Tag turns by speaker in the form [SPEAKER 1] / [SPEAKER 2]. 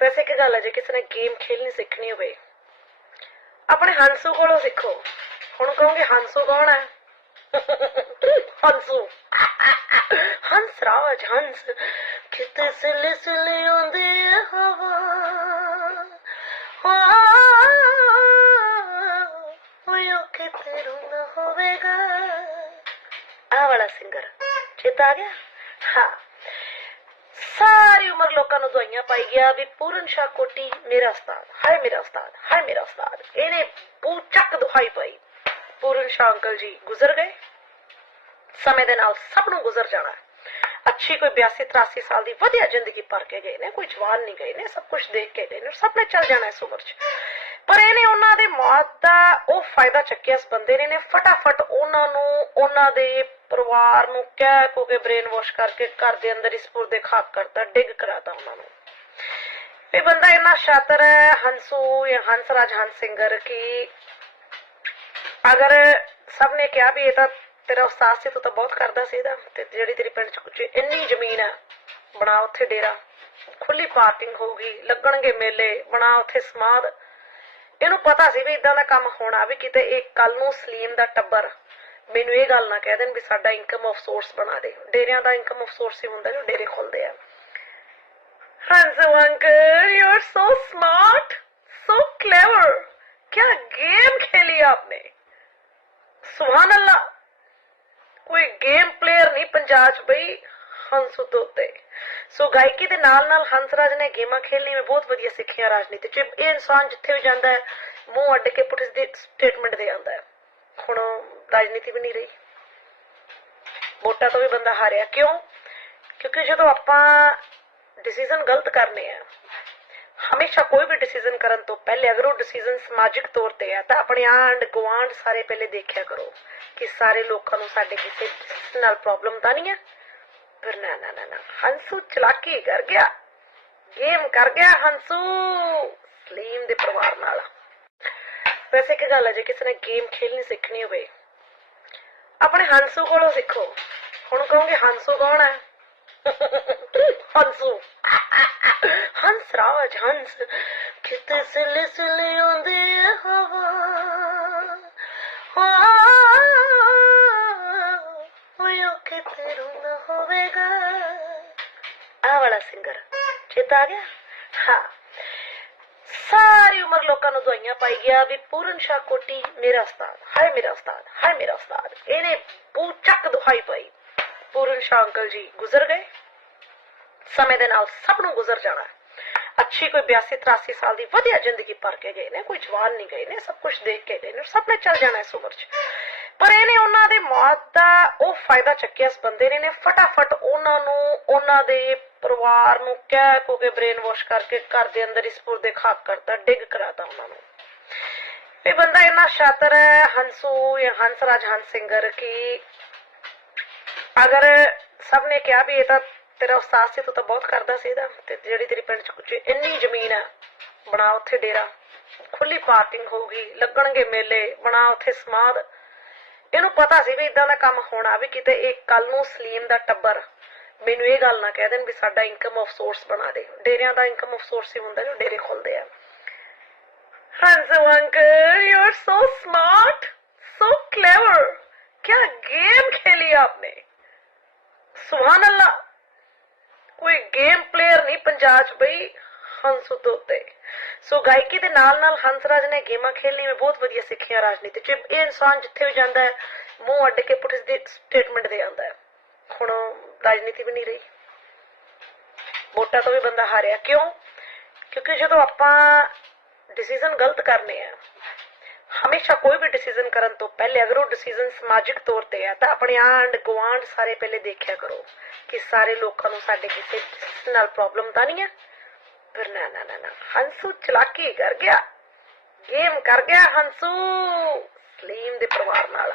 [SPEAKER 1] ਵੈਸੇ ਇੱਕ ਗੱਲ ਹੈ ਜੇ ਕਿਸੇ ਨੇ ਗੇਮ ਖੇਲਣੀ ਸਿੱਖਣੀ ਹੋਵੇ, ਆਪਣੇ ਹੰਸੂ ਕੋਲੋਂ ਸਿੱਖੋ। ਹੁਣ ਕਹੋਗੇ, ਹੰਸੂ ਕੌਣ ਹੈ ਹੰਸੂ। ਹੰਸ ਰਾਜ, ਹੰਸ। ਕਿਤੇ ਸਿਲੇ ਸਿਲੇ ਆਉਂਦੀ ਹੈ ਹਵਾ। ਓਏ ਕਿਤੇ ਰੋਣਾ ਹੋਵੇਗਾ। ਆ ਵਾਲਾ ਸਿੰਗਰ ਚੇਤਾ ਆ ਗਿਆ? ਹਾਂ। ਸਾਰੀ ਉਮਰ ਲੋਕਾਂ ਨੂੰ ਦਵਾਈਆਂ ਪਾਈ ਗਿਆ ਵੀ ਪੂਰਨ ਸ਼ਾਹ ਕੋਟੀ ਮੇਰਾ ਉਸਤਾਦ, ਹਾਏ ਮੇਰਾ ਉਸਤਾਦ, ਹਾਏ ਮੇਰਾ ਉਸਤਾਦ। ਇਹਨੇ ਪੂ ਦੁਹਾਈ ਪਾਈ। ਪੂਰਨ ਸ਼ਾਹ ਅੰਕਲ ਜੀ ਗੁਜ਼ਰ ਗਏ। ਸਮੇਂ ਦੇ ਨਾਲ ਸਭ ਨੂੰ ਗੁਜ਼ਰ ਜਾਣਾ ਅੱਛੀ ਕੋਈ 82 83 ਸਾਲ ਦੀ ਵਧੀਆ ਜ਼ਿੰਦਗੀ ਭਰ ਕੇ ਗਏ ਨੇ, ਕੋਈ ਜਵਾਨ ਨਹੀਂ ਗਏ ਨੇ, ਸਭ ਕੁਝ ਦੇਖ ਕੇ ਗਏ ਨੇ, ਸਭ ਨੇ ਚੱਲ ਜਾਣਾ ਇਸ ਉਮਰ 'ਚ। ਪਰ ਇਹਨੇ ਉਹਨਾਂ ਦੇ ਮੌਤ ਦਾ ਉਹ ਫਾਇਦਾ ਚੱਕਿਆ ਇਸ ਬੰਦੇ ਨੇ ਨੇ ਫਟਾਫਟ ਉਹਨਾਂ ਨੂੰ, ਉਹਨਾਂ ਦੇ ਪਰਿਵਾਰ ਨੂੰ ਕਹਿ ਕੋ ਕੇ ਬ੍ਰੇਨ ਵਾਸ਼ ਕਰਕੇ ਘਰ ਦੇ ਅੰਦਰ ਇਸ ਪੁਰ ਦੇ ਖਾਕ ਕਰਤਾ, ਡਿੱਗ ਕਰਾਤਾ ਉਹਨਾਂ ਨੂੰ। ਇਹ ਬੰਦਾ ਇੰਨਾ ਸ਼ਾਤਰ ਹੈ, ਹੰਸੂ, ਜਾਂ ਹੰਸਰਾਜ ਹੰਸ ਸਿੰਗਰ ਅਗਰ ਸਭ ਨੇ ਕਿਹਾ ਵੀ ਇਹ ਤਾਂ ਤੇਰਾ ਉਸਤਾਦ ਸੀ, ਤੂੰ ਤਾਂ ਬਹੁਤ ਕਰਦਾ ਸੀ ਇਹਦਾ, ਤੇ ਜਿਹੜੀ ਤੇਰੀ ਪਿੰਡ ਚ ਕੁਝ ਇੰਨੀ ਜ਼ਮੀਨ ਹੈ, ਬਣਾ ਉੱਥੇ ਡੇਰਾ, ਖੁੱਲੀ ਪਾਰਕਿੰਗ ਹੋਊਗੀ, ਲੱਗਣਗੇ ਮੇਲੇ, ਬਣਾ ਉੱਥੇ ਸਮਾਧ ਇਹਨੂੰ ਪਤਾ ਸੀ ਵੀ ਇਦਾਂ ਦਾ ਕੰਮ ਹੋਣਾ ਵੀ ਕਿਤੇ ਇਹ ਕੱਲ ਨੂੰ ਸਲੀਮ ਦਾ ਟੱਬਰ ਮੈਨੂੰ ਇਹ ਗੱਲ ਨਾ ਕਹਿ ਦੇਣ ਵੀ ਸਾਡਾ ਇਨਕਮ ਆਫ ਸੋਰਸ ਬਣਾ ਦੇ। ਡੇਰਿਆਂ ਦਾ ਇਨਕਮ ਆਫ ਸੋਰਸ ਹੀ ਹੁੰਦਾ ਜੋ ਡੇਰੇ ਖੋਲਦੇ ਆ। Hansu uncle you are so smart so clever Ki game ਖੇਲੀ ਆਪਨੇ? ਸੁਭਾਨ ਅੱਲਾ, ਕੋਈ ਗੇਮ ਪਲੇਅਰ ਨਹੀਂ ਪੰਜਾਬ ਚ ਬਈ। ਹੰਸ ਤੋਂ ਉੱਤੇ ਸੋ ਗਾਇਕੀ ਦੇ ਨਾਲ ਨਾਲ ਹੰਸਰਾਜ ਨੇ ਗੇਮਾਂ ਖੇਲਣੀ ਮੈਂ ਬਹੁਤ ਵਧੀਆ ਸਿੱਖਿਆ ਰਾਜਨੀਤੀ 'ਚ। ਇਹ ਇਨਸਾਨ ਜਿੱਥੇ ਵੀ ਜਾਂਦਾ ਹੈ, ਮੂੰਹ ਅੱਡ ਕੇ ਪੁਲਿਸ ਦੀ ਸਟੇਟਮੈਂਟ ਦੇ ਆਉਂਦਾ ਹੈ। ਹੁਣ ਰਾਜਨੀਤੀ ਵੀ ਨਹੀਂ ਰਹੀ। ਵੋਟਾਂ ਤੋਂ ਵੀ ਬੰਦਾ ਹਾਰਿਆ। ਕਿਉਂ? ਕਿਉਂਕਿ ਜਦੋਂ ਆਪਾਂ ਡਿਸੀਜਨ ਗਲਤ ਕਰਨੇ ਆ, ਹਮੇਸ਼ਾ ਕੋਈ ਵੀ ਡਿਸੀਜਨ ਕਰਨ ਤੋਂ ਪਹਿਲੇ ਅਗਰ ਉਹ ਡਿਸੀਜਨ ਸਮਾਜਿਕ ਤੌਰ ਤੇ ਹੈ ਤਾਂ ਆਪਣੇ ਆਂਡ ਗਵਾਂਡ ਸਾਰੇ ਪਹਿਲੇ ਦੇਖਿਆ ਕਰੋ ਕਿ ਸਾਰੇ ਲੋਕਾਂ ਨੂੰ ਸਾਡੇ ਕਿਸੇ ਨਾਲ ਪ੍ਰੋਬਲਮ ਤਾਂ ਨਹੀਂ ਹੈ। ਪਰ ਨਾ ਨਾ ਨਾ ਨਾ। ਹੰਸੂ ਚਲਾਕੀ ਕਰ ਗਿਆ। ਗੇਮ ਕਰ ਗਿਆ ਹੰਸੂ। ਸਲੀਮ ਦੇ ਪਰਿਵਾਰ ਨਾਲ। ਵੈਸੇ ਇੱਕ ਗੱਲ ਹੈ, ਜੇ ਕਿਸੇ ਨੇ ਗੇਮ ਖੇਲਣੀ ਸਿੱਖਣੀ ਹੋਵੇ, ਆਪਣੇ ਹੰਸੂ ਕੋਲੋਂ ਸਿੱਖੋ। ਹੁਣ ਕਹੋਗੇ, ਹੰਸੂ ਕੌਣ ਹੈ? ਹੰਸੂ। ਹੰਸ ਰਾਜ, ਹੰਸ। ਕਿਤੇ ਸਿਲੇ ਸਿਲੇ ਆਉਂਦੀ ਹਵਾ। ਆ ਸਿੰਗਰ ਚੇਤਾ ਆ ਗਿਆ? ਹਾਂ। ਸਾਰੀ ਉਮਰ ਲੋਕਾਂ ਨੂੰ ਦਵਾਈਆਂ ਪਾਈ ਗਿਆ ਵੀ ਪੂਰਨ ਸ਼ਾਹ ਕੋਟੀ ਮੇਰਾ ਉਸਤਾਦ, ਹਾਏ ਮੇਰਾ ਉਸਤਾਦ, ਹਾਏ ਮੇਰਾ ਉਸਤਾਦ। ਇਹਨੇ ਪੂ ਦੁਹਾਈ ਪਾਈ। ਪੂਰਨ ਸ਼ਾਹ ਅੰਕਲ ਜੀ ਗੁਜ਼ਰ ਗਏ। ਸਮੇਂ ਦੇ ਨਾਲ ਸਭ ਨੂੰ ਗੁਜ਼ਰ ਜਾਣਾ ਅੱਛੀ ਕੋਈ 82 83 ਸਾਲ ਦੀ ਵਧੀਆ ਜ਼ਿੰਦਗੀ ਭਰ ਕੇ ਗਏ ਨੇ, ਕੋਈ ਜਵਾਨ ਨਹੀਂ ਗਏ ਨੇ, ਸਭ ਕੁਝ ਦੇਖ ਕੇ ਗਏ ਨੇ, ਸਭ ਨੇ ਚੱਲ ਜਾਣਾ ਇਸ ਉਮਰ 'ਚ। ਪਰ ਇਹਨੇ ਉਹਨਾਂ ਦੇ ਮੌਤ ਦਾ ਉਹ ਫਾਇਦਾ ਚੱਕਿਆ ਇਸ ਬੰਦੇ ਨੇ ਨੇ ਫਟਾਫਟ ਉਹਨਾਂ ਨੂੰ, ਉਹਨਾਂ ਦੇ ਪਰਿਵਾਰ ਨੂੰ ਕਹਿ ਕੋ ਕੇ ਬ੍ਰੇਨ ਵਾਸ਼ ਕਰਕੇ ਘਰ ਦੇ ਅੰਦਰ ਇਸ ਪੁਰ ਦੇ ਖਾਕ ਕਰਤਾ ਡਿੱਗ ਕਰਾਤਾ ਉਹਨਾਂ ਨੂੰ। ਇਹ ਬੰਦਾ ਇੰਨਾ ਸ਼ਾਤਰ ਹੈ, ਹੰਸੂ ਜਾਂ ਹੰਸਰਾਜ ਹੰਸ ਸਿੰਗਰ, ਕੀ ਅਗਰ ਸਭ ਨੇ ਕਿਹਾ ਵੀ ਇਹ ਤਾਂ ਤੇਰਾ ਉਸਤਾਦ ਸੀ, ਤੂੰ ਤਾਂ ਬਹੁਤ ਕਰਦਾ ਸੀ ਇਹਦਾ, ਤੇ ਜਿਹੜੀ ਤੇਰੀ ਪਿੰਡ ਚ ਕੁਝ ਇੰਨੀ ਜ਼ਮੀਨ ਆ ਬਣਾ ਉੱਥੇ ਡੇਰਾ ਖੁੱਲੀ ਪਾਰਕਿੰਗ ਹੋਊਗੀ, ਲੱਗਣਗੇ ਮੇਲੇ, ਬਣਾ ਉੱਥੇ ਸਮਾਧ ਇਹਨੂੰ ਪਤਾ ਸੀ ਵੀ ਇਦਾਂ ਦਾ ਕੰਮ ਹੋਣਾ ਵੀ ਕਿਤੇ ਇਹ ਕੱਲ ਨੂੰ ਸਲੀਮ ਦਾ ਟੱਬਰ ਮੈਨੂੰ ਇਹ ਗੱਲ ਨਾ ਕਹਿ ਦੇਣ ਵੀ ਸਾਡਾ ਇਨਕਮ ਆਫ ਸੋਰਸ ਬਣਾ ਦੇ। ਡੇਰਿਆਂ ਦਾ ਇਨਕਮ ਆਫ ਸੋਰਸ ਹੀ ਹੁੰਦਾ ਜੋ ਡੇਰੇ ਖੋਲਦੇ ਆ। Hansu uncle you are so smart so clever Ki game ਖੇਲੀ ਆਪਨੇ। ਸੁਭਾਨ ਅੱਲਾ। ਕੋਈ ਗੇਮ ਪਲੇਅਰ ਨਹੀਂ ਪੰਜਾਬ ਚ ਬਈ। ਹੰਸੂ ਤੋਂ ਸੋ ਗਾਇਕੀ ਦੇ ਨਾਲ ਨਾਲ ਹੰਸਰਾਜ ਨੇ ਗੇਮਾਂ ਖੇਲਣੀ ਮੈਂ ਬਹੁਤ ਵਧੀਆ ਸਿੱਖਿਆ ਰਾਜਨੀਤੀ 'ਚ। ਇਹ ਇਨਸਾਨ ਜਿੱਥੇ ਵੀ ਜਾਂਦਾ ਹੈ, ਮੂੰਹ ਅੱਡ ਕੇ ਪੁਲਿਸ ਦੀ ਸਟੇਟਮੈਂਟ ਦੇ ਆਉਂਦਾ ਹੈ। ਹੁਣ ਰਾਜਨੀਤੀ ਵੀ ਨਹੀਂ ਰਹੀ। ਵੋਟਾਂ ਤੋਂ ਵੀ ਬੰਦਾ ਹਾਰਿਆ। ਕਿਉਂ? ਕਿਉਂਕਿ ਜਦੋਂ ਆਪਾਂ ਡਿਸੀਜਨ ਗਲਤ ਕਰਨੇ ਆ, ਹਮੇਸ਼ਾ ਕੋਈ ਵੀ ਡਿਸੀਜਨ ਕਰਨ ਤੋਂ ਪਹਿਲੇ ਅਗਰ ਉਹ ਡਿਸੀਜਨ ਸਮਾਜਿਕ ਤੌਰ ਤੇ ਹੈ ਤਾਂ ਆਪਣੇ ਆਂਡ ਗਵਾਂਡ ਸਾਰੇ ਪਹਿਲੇ ਦੇਖਿਆ ਕਰੋ ਕਿ ਸਾਰੇ ਲੋਕਾਂ ਨੂੰ ਸਾਡੇ ਕਿਸੇ ਨਾਲ ਪ੍ਰੋਬਲਮ ਤਾਂ ਨਹੀਂ ਹੈ। ਪਰ ਨਾ ਨਾ ਨਾ ਨਾ। ਹੰਸੂ ਚਲਾਕੀ ਕਰ ਗਿਆ। ਗੇਮ ਕਰ ਗਿਆ ਹੰਸੂ। ਸਲੀਮ ਦੇ ਪਰਿਵਾਰ ਨਾਲ।